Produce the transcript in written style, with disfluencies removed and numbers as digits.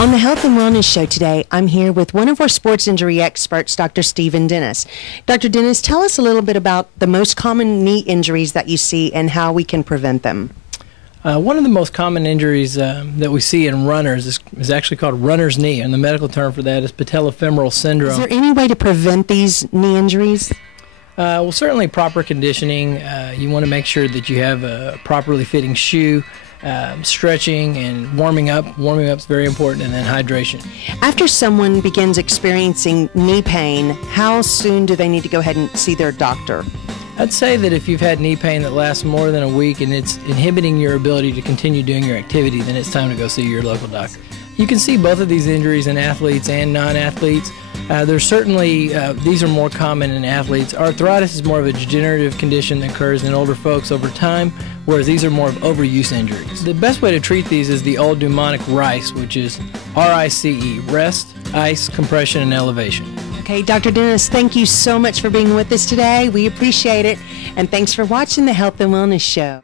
On the Health and Wellness Show today, I'm here with one of our sports injury experts, Dr. Stephen Dennis. Dr. Dennis, tell us a little bit about the most common knee injuries that you see and how we can prevent them. One of the most common injuries that we see in runners is actually called runner's knee, and the medical term for that is patellofemoral syndrome. Is there any way to prevent these knee injuries? Well, certainly proper conditioning. You want to make sure that you have a properly fitting shoe, stretching and warming up. Warming up is very important, and then hydration. After someone begins experiencing knee pain, how soon do they need to go ahead and see their doctor? I'd say that if you've had knee pain that lasts more than a week and it's inhibiting your ability to continue doing your activity, then it's time to go see your local doctor. You can see both of these injuries in athletes and non-athletes. There's certainly, these are more common in athletes. Arthritis is more of a degenerative condition that occurs in older folks over time, whereas these are more of overuse injuries. The best way to treat these is the old mnemonic RICE, which is R-I-C-E, rest, ice, compression, and elevation. Okay, Dr. Dennis, thank you so much for being with us today. We appreciate it. And thanks for watching the Health and Wellness Show.